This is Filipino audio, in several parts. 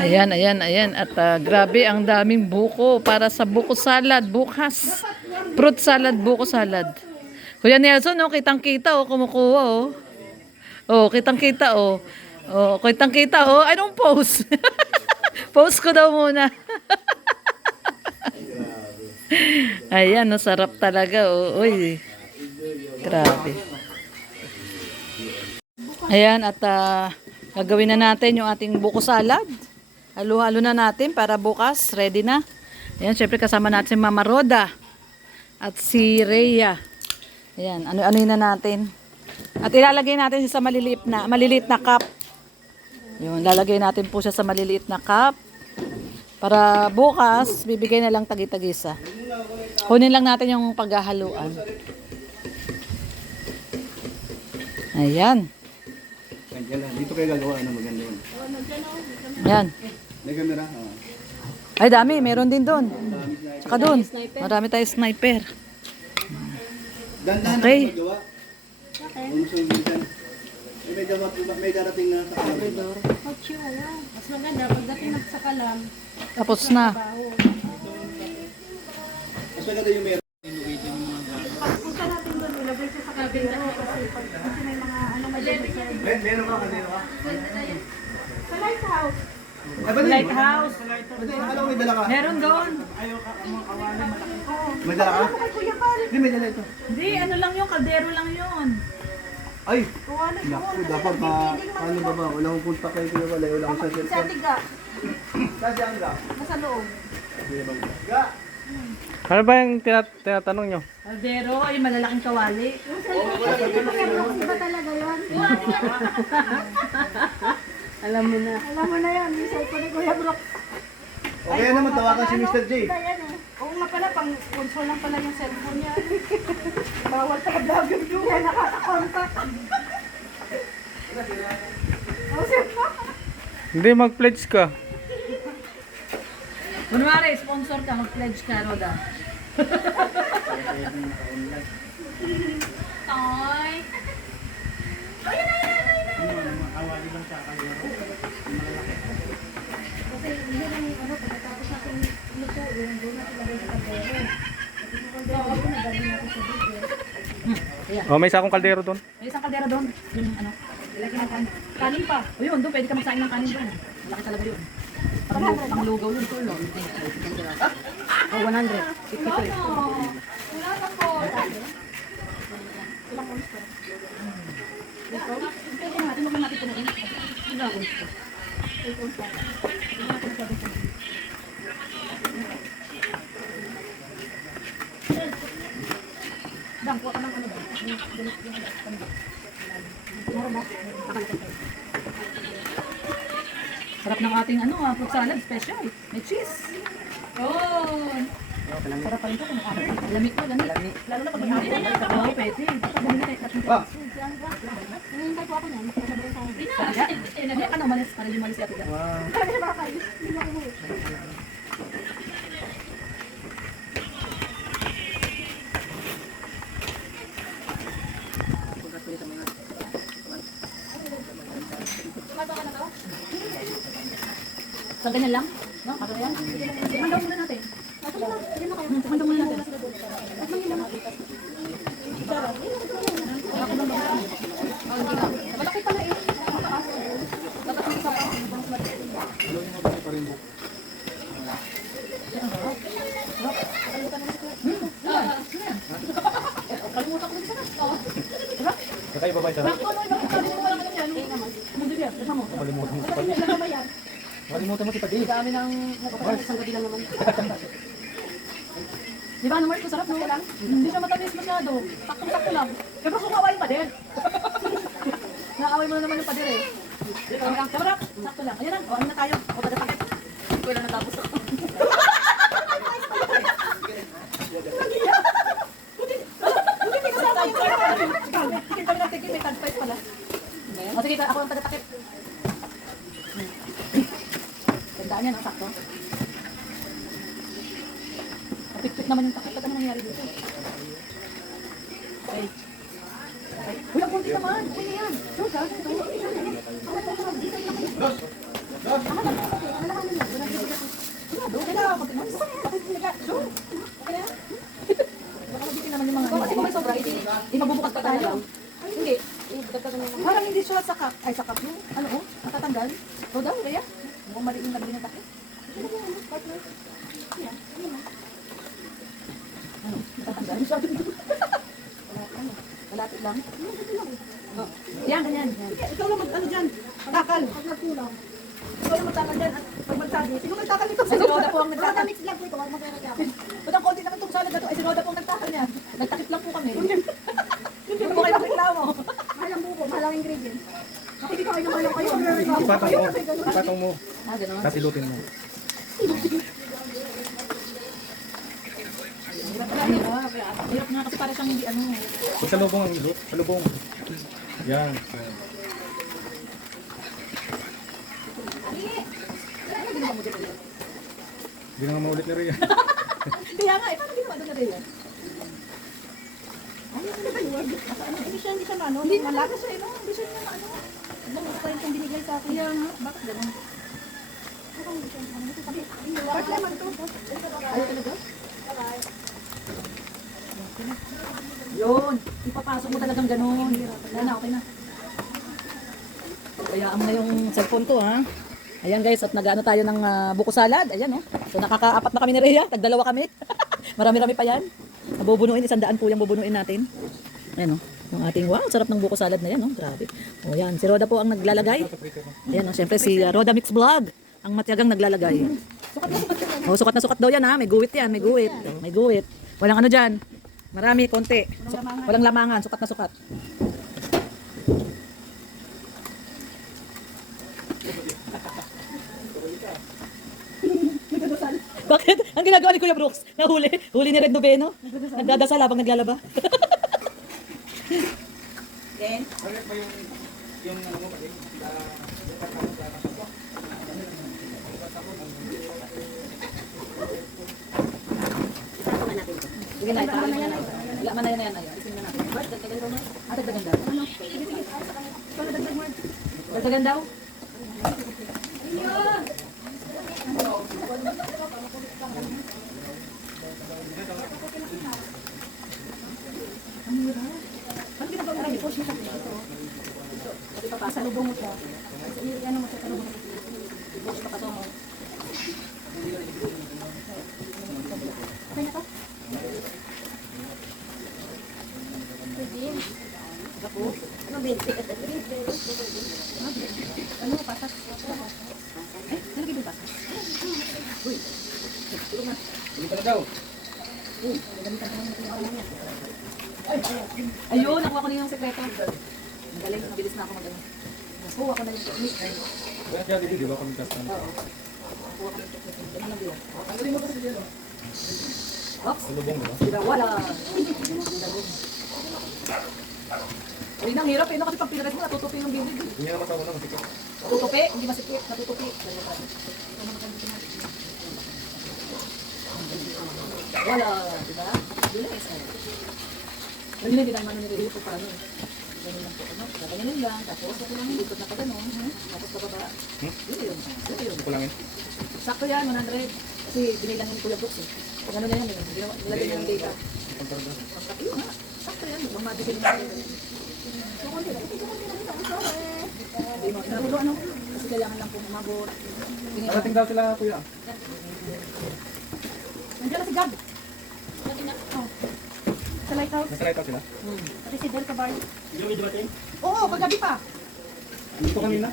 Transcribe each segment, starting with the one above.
Ayan, ayan, ayan. At grabe, ang daming buko para sa buko salad bukas. Fruit salad, buko salad. Kuya Nelson, oh, kitang-kita, oh, kumukuha, oh. Oh, kitang-kita, oh. Oh, kitang-kita, oh. Anong post? Post ko daw muna. Ayan, no, sarap talaga, oh. Uy, grabe. Ayan, at gagawin na natin yung ating buko salad. Halo-halo na natin para bukas, ready na. Ayan, syempre kasama natin si Mama Roda at si Rhea. Ayan, ano-ano na natin. At ilalagay natin siya sa maliliit na cup. Yun, lalagay natin po siya sa maliliit na cup. Para bukas, bibigay na lang tagi-tagisa. Kunin lang natin yung paghahaluan. Ayan. Dito kayo gagawa ng maganda yun. Ayan. May camera? Ay, dami. Meron din doon. Tsaka doon. Marami tayo sniper. Dandahan Okay. na magawa. May darating na sa corridor. Mas maganda, pagdating sa kalam, Tapos na. Mas maganda yung meron. punta natin doon, ilagay siya sa kabinero kasi may mga ano masyadong sa... Meron ka kanino ka? Sa lighthouse. Lighthouse. Alam mo may dala ka? Meron doon. May dala ka? Ano kay Kuya Pare? Hindi, may dala ito. Hindi, ano lang yun. Kaldero lang yun. Ay! Kuwanan ko. Naku, dapat paano ba ba? Wala akong punta kay Kuya Wala. Wala akong sa Sa cellphone. tiga, Kasi ang ga? nasa loob. Ga! Ano ba yung tinatanong nyo? Kaldero, ay malalaking kawali. Yung cellphone kasi ito Kuya Brooks, iba talaga yun. Alam mo na. Alam mo na yan, yung cellphone ni Kuya Brooks. Okay yan naman, tawagan si Mr. J. Yan eh. Oo nga pala, pang console lang pala yung cellphone niya. Bawal ka vlogger yun. Kaya nakaka-contact. Oh, siyempre. Hindi, mag-pledge ka. Kunwari, sponsor ka, mag-pledge ka, Roda. Toy. Kasi hindi lang yung ano, pagkatapos natin luto, yung doon natin lagay sa kaldero. Kasi yung kaldero doon, nagaling natin sa video. Oh, may isa akong kaldero doon. May isang kaldero doon. Yung ano, ilagay ng kanin. Kanin pa. O yun, doon pwede ka magsaing ng kanin doon. Malaki talaga yun. Pang lugaw yun. Oh, 100. 53. Wala na po. Ilang oras pa? Ito? Pwede natin, huwag natin punuin. Wala ko. Dang, kuha ka ng ano ba? Meron ba? Sarap ng ating ano, fruit salad special. May cheese. Oh! Sarap pa rin ito kung lamig ko, lamig. Lalo na pag mag-hapon. Oo, pwede. Bumili tayo tatlong piraso. Hinihintay po ako niyan. Sasabihin tayo. Kaya ano, malis. Para yung malis si Ate Ga. Kaya na baka, hindi na umuwi. Sa ganyan lang? No? Para yan? Mandaw muna natin. Mandaw muna natin. Malaki pala eh. Mataas. Dapat ang isa pa. Kalimutan ko din sana. Kakaiba ba ito? Bakit ano? Bakit kalimutan ko lang yan? Mundo yan. Kasama mo. Kalimutan mo. Kasi hindi lang naman yan. Kalimutan mo si Padi. Dami ng nakapagod sa gabi lang naman. Di ba, Mars, masarap no? Hindi siya matamis masyado. Sakto-sakto lang. Pero kung awayin pa din. Naaway mo na naman yung pader eh. Sarap, sakto lang. Ayan lang, o ano na tayo? O pagkatakit. Hindi ko lang natapos ako. Buti kasama yung tikin kami ng tikin, may tag 5 pala. O sige, ako ang pagkatakit. Tandaan yan, ang sakto. Napikpik naman yung takip. Ano nangyari dito? Okay. Uy, ang kunti naman. Uy, yan. Sure ka? Ito. Okay na, konti na. Baka mabitin naman yung mga ano. Kasi kung may sobra, di mabubukas pa tayo. Hindi. Parang hindi siya sakap. Ay, sakap yung ano oh, natatanggal. O daw, Rhea. Mukhang mali yung nabili ng takip. Ano? Natatanggal? Malapit lang. Oh. Yan, ganyan. Ikaw lang ano dyan. Takal. Ikaw lang magtakal dyan. At pag magsabi, sino magtakal nito? Si Roda po ang nagtakal. Mix lang po ito, wag magkakaroon ako. Ba't ang konti naman itong salad na to? Ay, si Roda po ang nagtakal niya. Nagtakip lang po kami. Hindi po kayo reklamo. Mahal ang buko, mahal ang ingredients. Hindi ko kayo naman lang kayo. Ipatong mo. Ipatong mo. Ah, gano'n. Tapos ilutin mo. Hirap nga kasi para siyang hindi ano. Salubong ang ilot. Salubong. Yan. Hindi na nga maulit na rin yan. Kaya nga, paano ginawa doon na rin yan? Hindi siya ano, Hindi malaga siya, no? Hindi siya niya ano. Bumalik pa yung binigay sa akin. Kaya nga, bakit gano'n? Part lemon to. Ayaw talaga? Yun, ipapasok mo talagang gano'n. Wala na, okay na. Kayaan mo na yung cellphone ko, ha? Ayan guys, at nag-ano tayo ng buko salad. Ayan, oh. So nakakaapat na kami ni Rhea. Tagdalawa kami. Marami-rami pa yan. Nabubunuin, 100 po yung bubunuin natin. Ayan, oh. Yung ating, wow, sarap ng buko salad na yan, oh. Grabe. O yan, si Roda po ang naglalagay. Ayan, oh. Siyempre si Roda Mix Vlog ang matyagang naglalagay. Oh, sukat na sukat daw yan, ha. May guwit yan, may guwit. May guwit. Walang ano dyan. Marami, konti. Walang lamangan, sukat na sukat. Bakit? Ang ginagawa ni Kuya Brooks, nahuli. Huli ni Red Noveno. Nagdadasal habang naglalaba. Then? Bakit ba yung ano mo ba? Sige na, itahan mo na yan. Wala man na yan. Isin na natin. Bart, dagdagan daw na. Dagdagan daw. Ano? Dagdagan daw? Pag ginagawa mo rin, push mo sa ito. Pasalubong mo siya. Ano mo siya, salubong mo siya. Push pa ka mo. Okay na to? Ano, babe? Ano, pasas? Nalagay mo yung pasas. Hindi pa na daw. Ayun, nakuha ko na yung sekreto. Magaling, mabilis na ako mag-ano. Nakuha ko na yung technique. Kaya kaya di ba kami kasama? Nakuha ko na yung technique. Ano lang yun? Ano mo kasi dyan? Oops. Salubong mo ba? Diba? Wala. Uy, nang hirap eh. No? Kasi pag pinares mo, natutupi yung bibig. Hindi niya naman sa una kasi Natutupi, hindi masikip. Natutupi. Wala. Diba? Bilis eh. Ganyan din ang ano nililito pa ano. Ganyan lang po. Ano? Ganyan lang. Tapos ako lang ikot na pa gano'n. Tapos pababa. Yun yun. Yun yun. Hindi ko lang yun. Sakto yan, 100. Kasi binilang ni Kuya Brooks eh. Pag ano na yan, nilagay niya ng data. Ayun nga, sakto yan. Ibang mabigil na yan. Hindi mo, inagulo ano? Kasi kailangan lang po umabot. Parating daw sila kuya. Nandiyan na si Gab. Sa lighthouse. Nasa light sila. Pati si Del Caballo. Oo, paggabi pa. Dito kanina.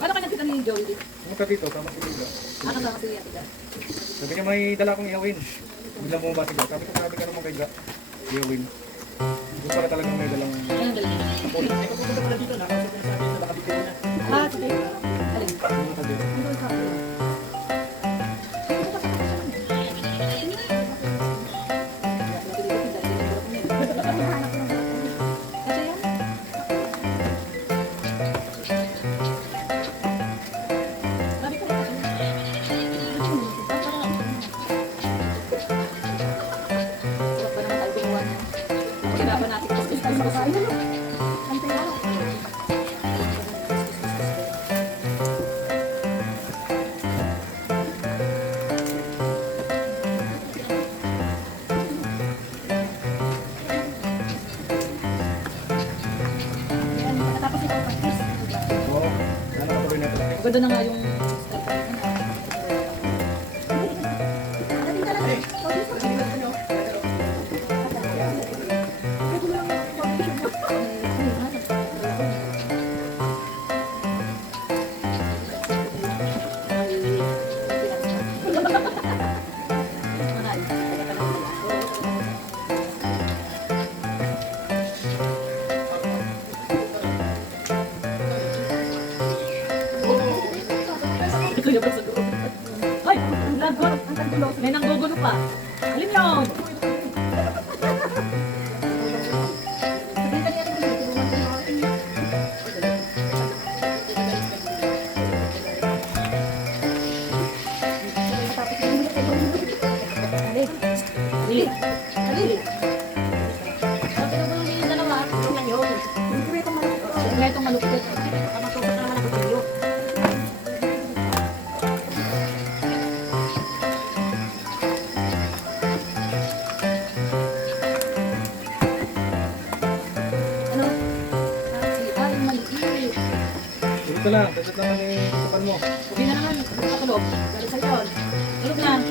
Paano kanya kita ni Joey? Pumunta dito, tama si Liga. Kasama si Ate Gab. Sabi niya may dala akong iawin. Bigla mo ba siya? Sabi ko sabi ka naman kay Ga. Iawin. Doon pala talagang may dalang Ayun, dala. Ah, sige. Alin? Kasi yan. Sabi ko na sarap ba naman tayo gumawa niya? Hirapan natin kasi Antay na. Sana matuloy na ito. Maganda na nga yung Dating talaga. Ay! Ang lagot! Ang tagdulo! May nanggugulo pa! Alin yun? Dali. Dili! Dali. Sabi na ba yung dalawa? Yung na yun. Kaya itong malupit. Matutok na naman ako sa'yo. Ano? Ay, maliit. Tulog ka lang. Dapat naman yung tutukan mo. Hindi na naman. Patulog. Dali sa'yo. Tulog na.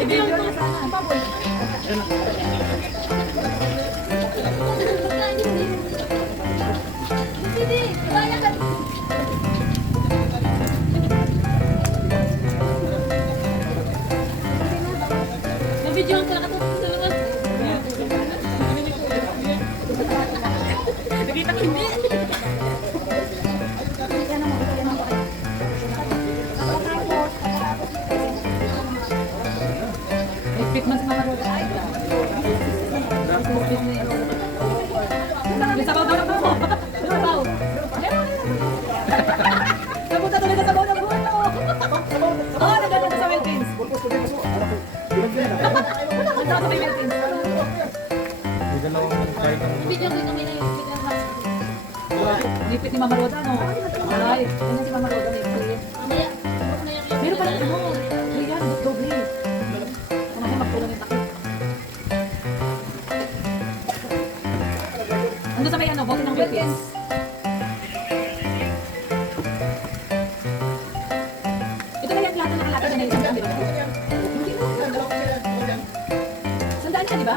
Hindi yun. Hindi, kaya ka. Nag-video ang nakatulog sa naman. Nakita ko hindi. Nag-fit man sa mga roda. Yung sabaw daw ako. Sabaw. Napunta tuloy sa sabaw ng buhay mo. Oo, naganda sa Philippines. Punta sa Philippines. Hindi ka lang kahit ang Video ko kami na yung video na. Lipit ni Mama Roda, no? Ay, ganyan si Mama Roda, may clip. Mamaya, bukas na yung Meron pala ano? Ayan, doble. Ano na magpulang yung takip. Ando sa may ano, bote ng Philippines. Ito na yan, lahat na nakalata na yung isang daan, di ba? Hindi mo. Sandaan yan, di ba?